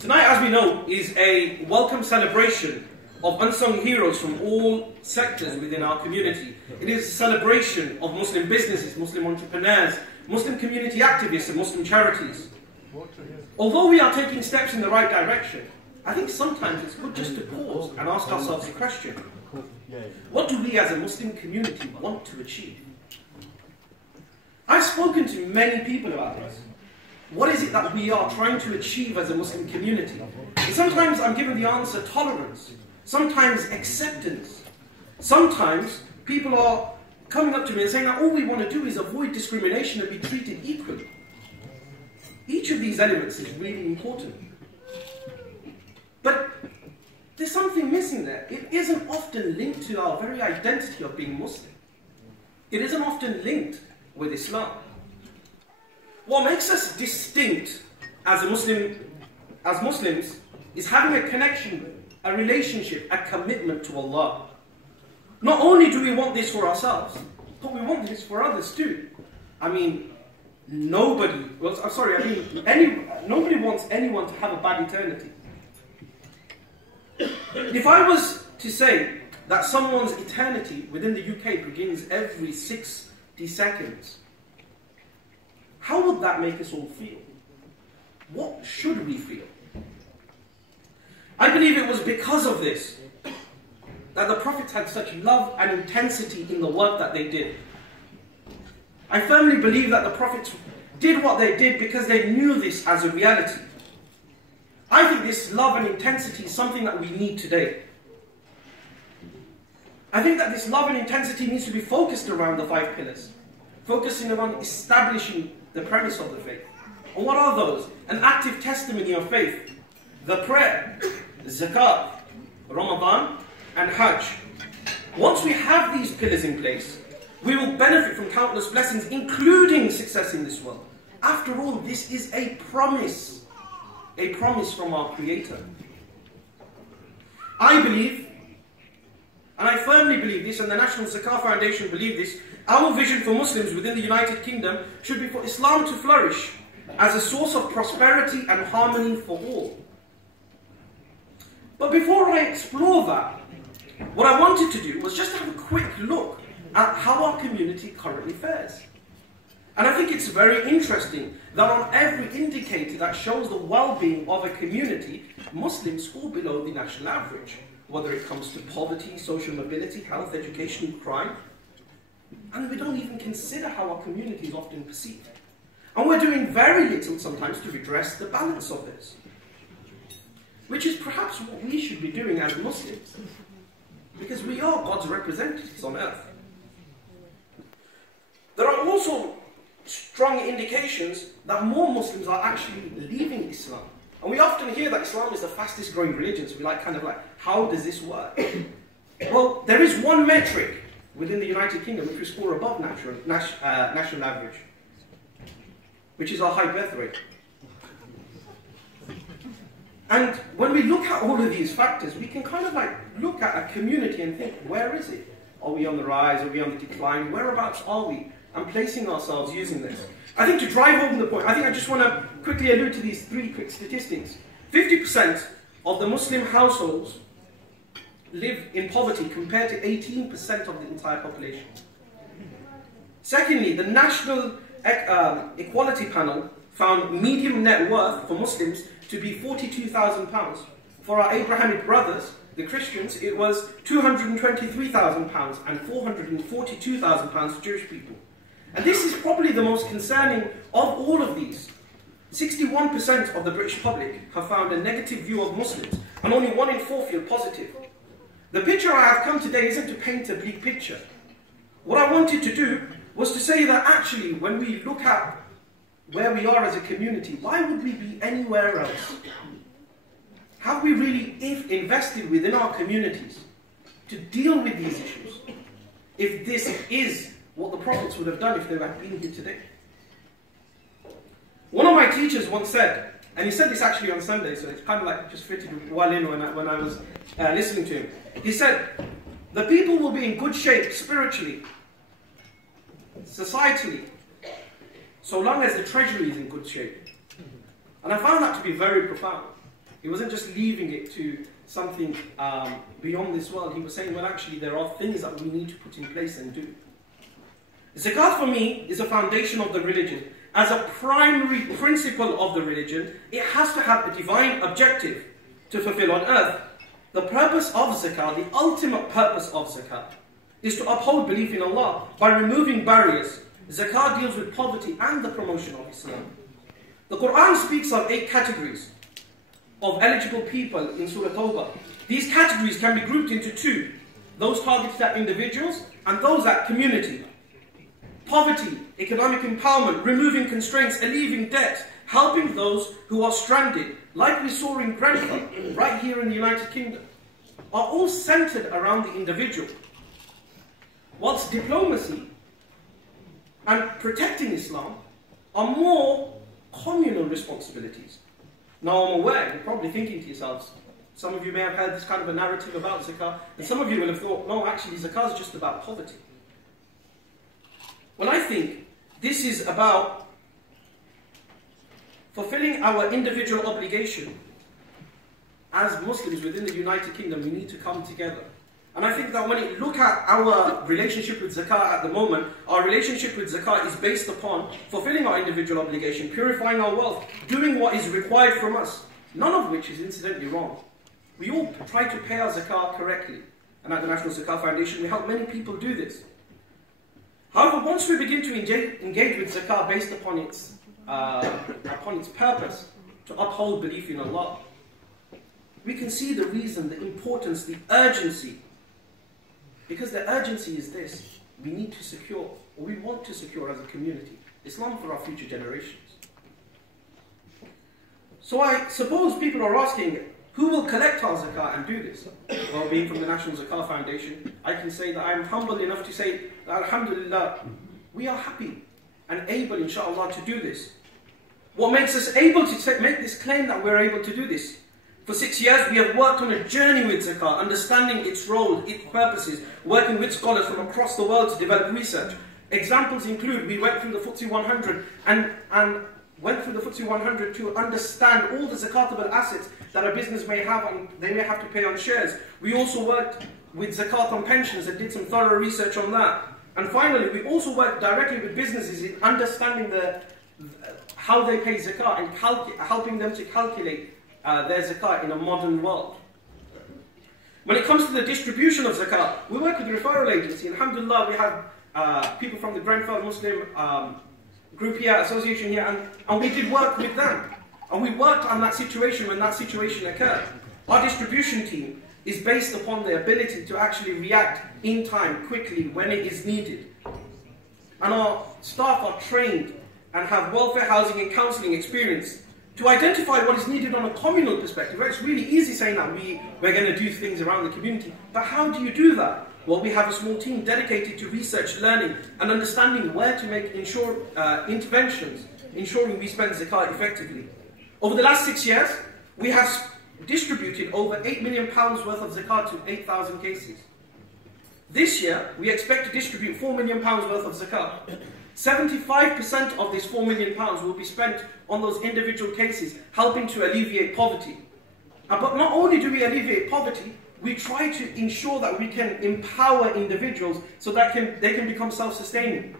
Tonight, as we know, is a welcome celebration of unsung heroes from all sectors within our community. It is a celebration of Muslim businesses, Muslim entrepreneurs, Muslim community activists and Muslim charities. Although we are taking steps in the right direction, I think sometimes it's good just to pause and ask ourselves a question. What do we as a Muslim community want to achieve? I've spoken to many people about this. What is it that we are trying to achieve as a Muslim community? And sometimes I'm given the answer tolerance, sometimes acceptance. Sometimes people are coming up to me and saying that all we want to do is avoid discrimination and be treated equally. Each of these elements is really important. But there's something missing there. It isn't often linked to our very identity of being Muslim. It isn't often linked with Islam. What makes us distinct as Muslims is having a connection, a relationship, a commitment to Allah. Not only do we want this for ourselves, but we want this for others too. I mean, nobody wants anyone to have a bad eternity. If I was to say that someone's eternity within the UK begins every 60 seconds, how would that make us all feel? What should we feel? I believe it was because of this that the prophets had such love and intensity in the work that they did. I firmly believe that the prophets did what they did because they knew this as a reality. I think this love and intensity is something that we need today. I think that this love and intensity needs to be focused around the 5 pillars, focusing on establishing the premise of the faith. And what are those? An active testimony of faith, the prayer, Zakat, Ramadan, and Hajj. Once we have these pillars in place, we will benefit from countless blessings, including success in this world. After all, this is a promise from our Creator. I believe, and I firmly believe this, and the National Zakat Foundation believe this, our vision for Muslims within the United Kingdom should be for Islam to flourish as a source of prosperity and harmony for all. But before I explore that, what I wanted to do was just have a quick look at how our community currently fares. And I think it's very interesting that on every indicator that shows the well-being of a community, Muslims fall below the national average, whether it comes to poverty, social mobility, health, education, crime. And we don't even consider how our community is often perceived. And we're doing very little sometimes to redress the balance of this, which is perhaps what we should be doing as Muslims, because we are God's representatives on earth. There are also strong indications that more Muslims are actually leaving Islam. And we often hear that Islam is the fastest growing religion, so we're kind of like, how does this work? Well, there is one metric within the United Kingdom which we score above national average, which is our high birth rate. And when we look at all of these factors, we can kind of like look at a community and think, where is it? Are we on the rise? Are we on the decline? Whereabouts are we? And placing ourselves using this. I think to drive home the point, I think I just want to quickly allude to these 3 quick statistics. 50% of the Muslim households live in poverty compared to 18% of the entire population. Secondly, the National Equality Panel found median net worth for Muslims to be £42,000. For our Abrahamic brothers, the Christians, it was £223,000 and £442,000 for Jewish people. And this is probably the most concerning of all of these. 61% of the British public have found a negative view of Muslims, and only 1 in 4 feel positive. The picture I have come today isn't to paint a bleak picture. What I wanted to do was to say that actually, when we look at where we are as a community, why would we be anywhere else? Have we really invested within our communities to deal with these issues? If this is what the prophets would have done if they had been here today. One of my teachers once said, and he said this actually on Sunday, so it's kind of like just fitted well in when I was listening to him. He said, the people will be in good shape spiritually, societally, so long as the treasury is in good shape. And I found that to be very profound. He wasn't just leaving it to something beyond this world. He was saying, well, actually, there are things that we need to put in place and do. Zakat for me is a foundation of the religion. As a primary principle of the religion, it has to have a divine objective to fulfill on earth. The purpose of zakat, the ultimate purpose of zakat, is to uphold belief in Allah by removing barriers. Zakat deals with poverty and the promotion of Islam. The Quran speaks of 8 categories of eligible people in Surah Tawbah. These categories can be grouped into 2. Those targeted at individuals and those at community. Poverty, economic empowerment, removing constraints, alleviating debt, helping those who are stranded, like we saw in Grenfell, right here in the United Kingdom, are all centered around the individual. Whilst diplomacy and protecting Islam are more communal responsibilities. Now I'm aware, you're probably thinking to yourselves, some of you may have heard this kind of a narrative about zakah, and some of you will have thought, no, actually zakah is just about poverty. Well, I think this is about fulfilling our individual obligation. As Muslims within the United Kingdom, we need to come together. And I think that when you look at our relationship with zakat at the moment, our relationship with zakat is based upon fulfilling our individual obligation, purifying our wealth, doing what is required from us, none of which is incidentally wrong. We all try to pay our zakat correctly. And at the National Zakat Foundation, we help many people do this. However, once we begin to engage with zakat based upon its purpose, to uphold belief in Allah, we can see the reason, the importance, the urgency. Because the urgency is this: we need to secure, or we want to secure as a community, Islam for our future generations. So I suppose people are asking, who will collect our zakat and do this? Well, being from the National Zakat Foundation, I can say that I am humble enough to say that alhamdulillah, we are happy and able, inshallah, to do this. What makes us able to make this claim that we're able to do this? For 6 years, we have worked on a journey with zakat, understanding its role, its purposes, working with scholars from across the world to develop research. Examples include, we went through the FTSE 100 and went through the FTSE 100 to understand all the zakatable assets that a business may have and they may have to pay on shares. We also worked with zakat on pensions and did some thorough research on that. And finally, we also worked directly with businesses in understanding how they pay zakat and helping them to calculate their zakat in a modern world. When it comes to the distribution of zakat, we work with the referral agency. Alhamdulillah, we have people from the Grenfell Muslim group here, association here, and we did work with them. And we worked on that situation when that situation occurred. Our distribution team is based upon the ability to actually react in time, quickly, when it is needed. And our staff are trained and have welfare, housing and counselling experience to identify what is needed on a communal perspective. Right? It's really easy saying that we're going to do things around the community, but how do you do that? Well, we have a small team dedicated to research, learning and understanding where to make interventions, ensuring we spend zakat effectively. Over the last 6 years, we have distributed over £8 million worth of zakat to 8,000 cases. This year, we expect to distribute £4 million worth of zakat. 75% of this £4 million will be spent on those individual cases, helping to alleviate poverty. But not only do we alleviate poverty, we try to ensure that we can empower individuals so that they can become self-sustaining.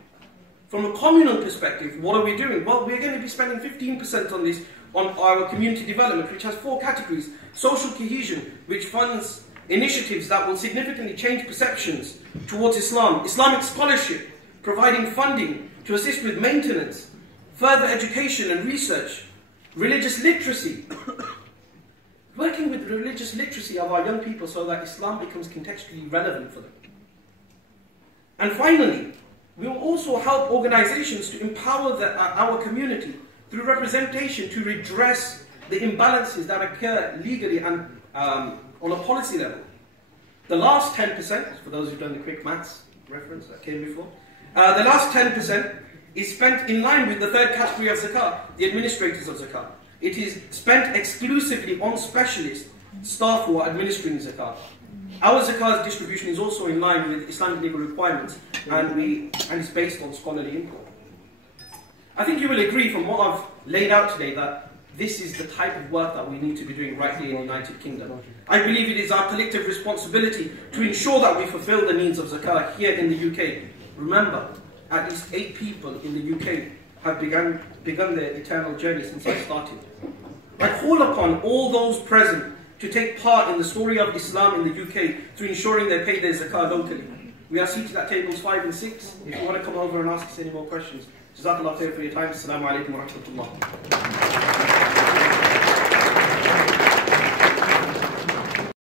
From a communal perspective, what are we doing? Well, we're going to be spending 15% on this, on our community development, which has 4 categories. Social cohesion, which funds initiatives that will significantly change perceptions towards Islam. Islamic scholarship, providing funding to assist with maintenance, further education and research. Religious literacy, working with the religious literacy of our young people so that Islam becomes contextually relevant for them. And finally, we will also help organizations to empower our community through representation to redress the imbalances that occur legally and on a policy level. The last 10%, for those who've done the quick maths reference that came before, the last 10% is spent in line with the 3rd category of zakat, the administrators of zakat. It is spent exclusively on specialist staff who are administering zakat. Our zakat distribution is also in line with Islamic legal requirements and is based on scholarly input. I think you will agree from what I've laid out today that This is the type of work that we need to be doing right here in the United Kingdom. I believe it is our collective responsibility to ensure that we fulfill the needs of Zakat here in the UK. Remember, at least 8 people in the UK have begun their eternal journey since I started. I call upon all those present to take part in the story of Islam in the UK through ensuring they pay their Zakat locally. We are seated at tables 5 and 6. If you want to come over and ask us any more questions. Jazakallah khair for your time. Assalamu alaikum wa rahmatullah.